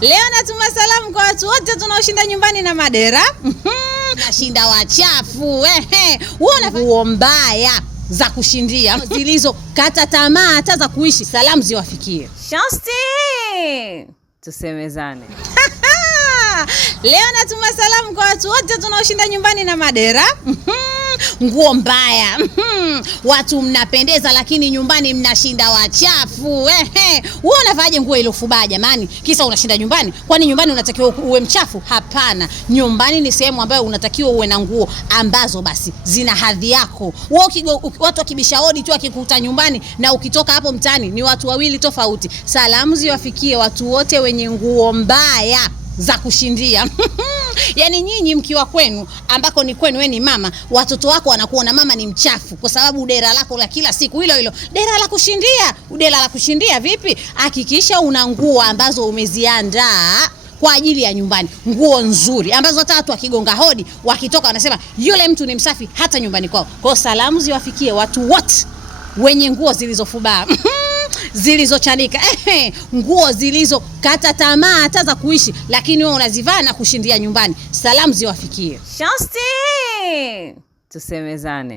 Leo natuma salamu kwa watu wote tunaoshinda nyumbani na madera. Nashinda wachafu. Wewe nguo mbaya za kushindia zilizokata tamaa hata za kuishi, salamu ziwafikie. Shosti, tusemezane. Leo natuma salamu kwa watu wote tunaoshinda nyumbani na madera. Nguo mbaya. Watu mnapendeza lakini nyumbani mnashinda wachafu. Wewe unavaje nguo iliyofubaa jamani? Kisa unashinda nyumbani? Kwani nyumbani unatakiwa uwe mchafu? Hapana. Nyumbani ni sehemu ambayo unatakiwa uwe na nguo ambazo basi zina hadhi yako. Watu wakibisha hodi tu akikuta nyumbani na ukitoka hapo mtaani ni watu wawili tofauti. Salamu ziwafikie watu wote wenye nguo mbaya za kushindia. Yaani nyinyi mkiwa kwenu ambako ni kwenu, wewe ni mama, watoto wako wanakuona mama ni mchafu kwa sababu dera lako la kila siku hilo dera la kushindia. Dera la kushindia vipi? Hakikisha una nguo ambazo umeziandaa kwa ajili ya nyumbani, nguo nzuri ambazo hata watu wakigonga hodi wakitoka wanasema yule mtu ni msafi hata nyumbani kwao. Kwa salamu ziwafikie watu wote wenye nguo zilizofubaa. Zilizochanika, nguo zilizokata tamaa hata za kuishi, lakini wewe unazivaa na kushindia nyumbani. Salamu ziwafikie. Shosti, tusemezane.